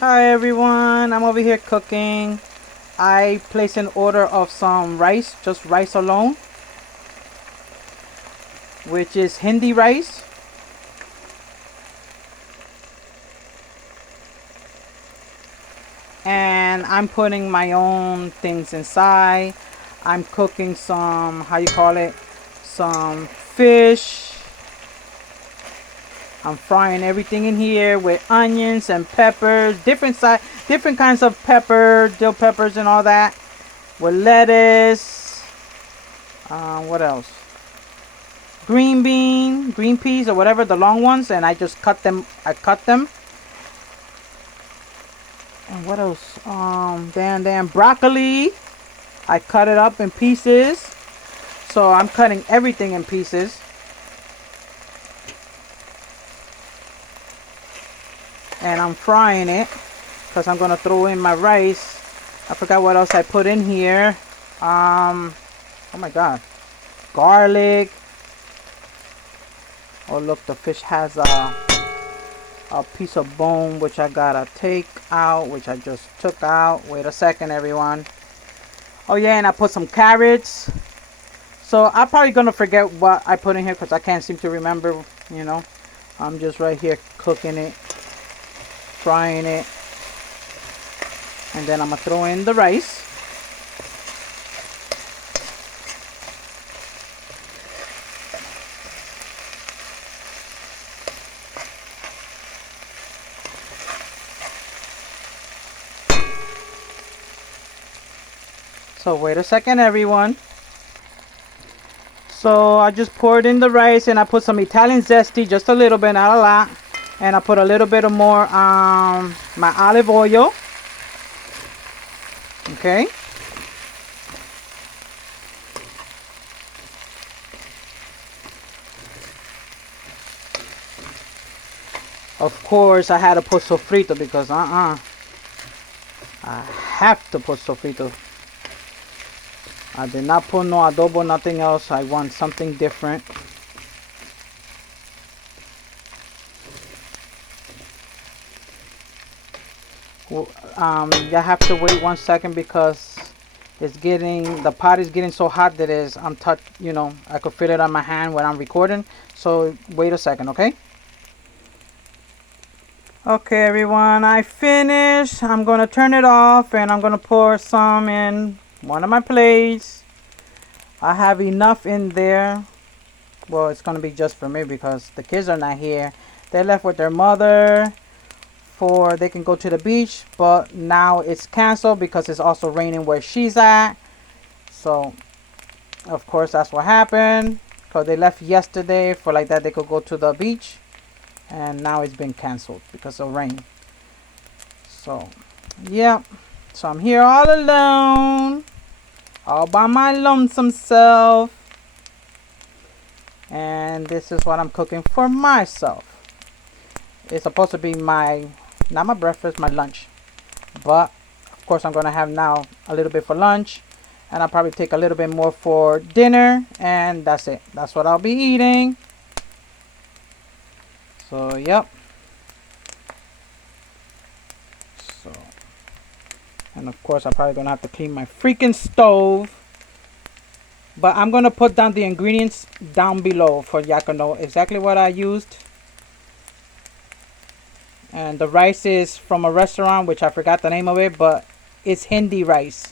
Hi everyone, I'm over here cooking. I placed an order of some rice, just rice alone, which is Hindi rice. And I'm putting my own things inside. I'm cooking some, how you call it, some fish. I'm frying everything in here with onions and peppers, different kinds of pepper, dill peppers and all that, with lettuce. What else? Green peas or whatever, the long ones, and I just cut them. I cut them. And what else? Then broccoli. I cut it up in pieces. So I'm cutting everything in pieces. And I'm frying it because I'm gonna throw in my rice. I forgot what else I put in here. Oh my god, garlic. Oh look, the fish has a piece of bone which I gotta take out, which I just took out. Wait a second, everyone. Oh yeah, and I put some carrots. So I'm probably gonna forget what I put in here because I can't seem to remember. You know, I'm just right here cooking it, frying it, and then I'm gonna throw in the rice. So wait a second, everyone. So I just poured in the rice and I put some Italian zesty, just a little bit, not a lot. And I put a little bit of more my olive oil. Okay. Of course, I had to put sofrito because I have to put sofrito. I did not put no adobo, nothing else. I want something different. You have to wait 1 second because the pot is getting so hot that I could feel it on my hand when I'm recording. So wait a second, okay? Okay, everyone, I finished. I'm gonna turn it off and I'm gonna pour some in one of my plates. I have enough in there. Well, it's gonna be just for me because the kids are not here. They left with their mother for they can go to the beach, but now it's canceled because it's also raining where she's at. So of course that's what happened because they left yesterday for like that they could go to the beach, and now it's been canceled because of rain. So yeah, so I'm here all alone, all by my lonesome self, and this is what I'm cooking for myself. It's supposed to be not my breakfast, my lunch, but of course I'm gonna have now a little bit for lunch, and I'll probably take a little bit more for dinner, and that's it. That's what I'll be eating. So yep. So, and of course I'm probably gonna have to clean my freaking stove, but I'm gonna put down the ingredients down below for y'all to know exactly what I used. And the rice is from a restaurant which I forgot the name of it, but it's Hindi rice.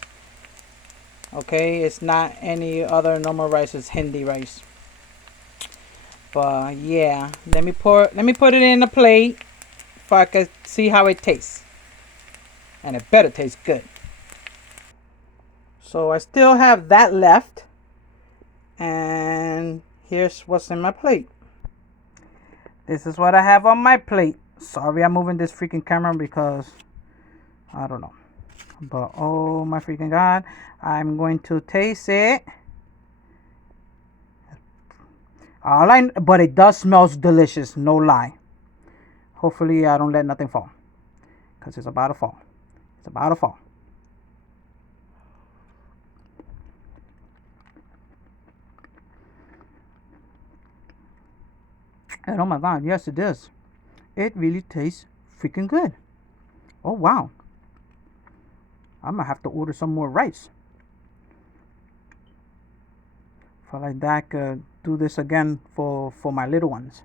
Okay, it's not any other normal rice, it's Hindi rice. But yeah, let me put it in a plate so I can see how it tastes. And it better taste good. So I still have that left. And here's what's in my plate. This is what I have on my plate. Sorry I'm moving this freaking camera because I don't know. But oh my freaking god, I'm going to taste it. But it does smell delicious, no lie. Hopefully I don't let nothing fall, because it's about to fall. It's about to fall. And oh my god, yes it does. It really tastes freaking good. Oh, wow. I'm going to have to order some more rice. For like that, I could do this again for my little ones.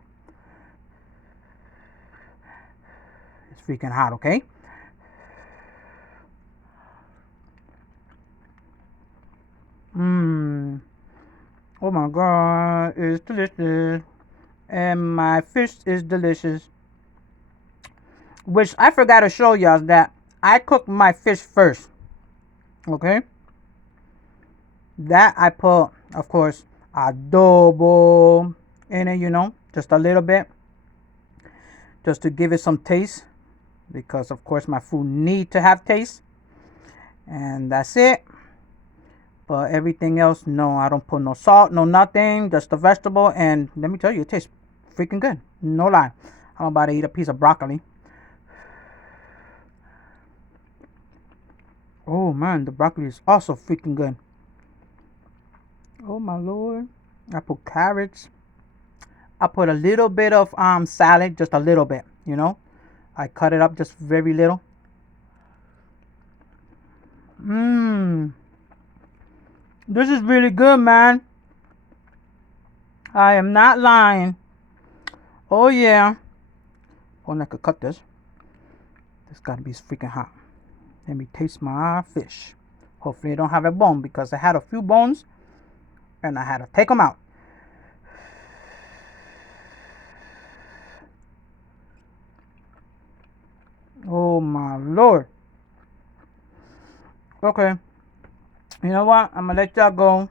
It's freaking hot, okay? Mmm. Oh my god, it's delicious. And my fish is delicious. Which I forgot to show y'all that I cook my fish first. Okay? That I put, of course, adobo in it, you know, just a little bit. Just to give it some taste. Because, of course, my food need to have taste. And that's it. But everything else, no, I don't put no salt, no nothing. Just the vegetable. And let me tell you, it tastes freaking good. No lie. I'm about to eat a piece of broccoli. Oh man, the broccoli is also freaking good. Oh my lord. I put carrots. I put a little bit of salad, just a little bit, you know. I cut it up just very little. Mmm. This is really good, man. I am not lying. Oh yeah. Oh, I could cut this. This gotta be freaking hot. Let me taste my fish. Hopefully I don't have a bone because I had a few bones and I had to take them out. Oh my lord. Okay. You know what? I'm gonna let y'all go.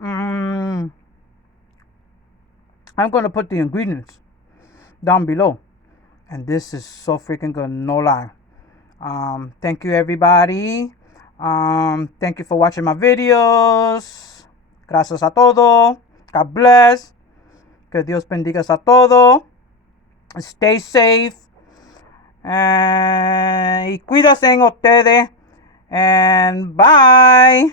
I'm gonna put the ingredients down below. And this is so freaking good, no lie. Thank you everybody. Thank you for watching my videos. Gracias a todo. God bless. Que Dios bendiga a todo. Stay safe. Y cuídense en ustedes. And bye.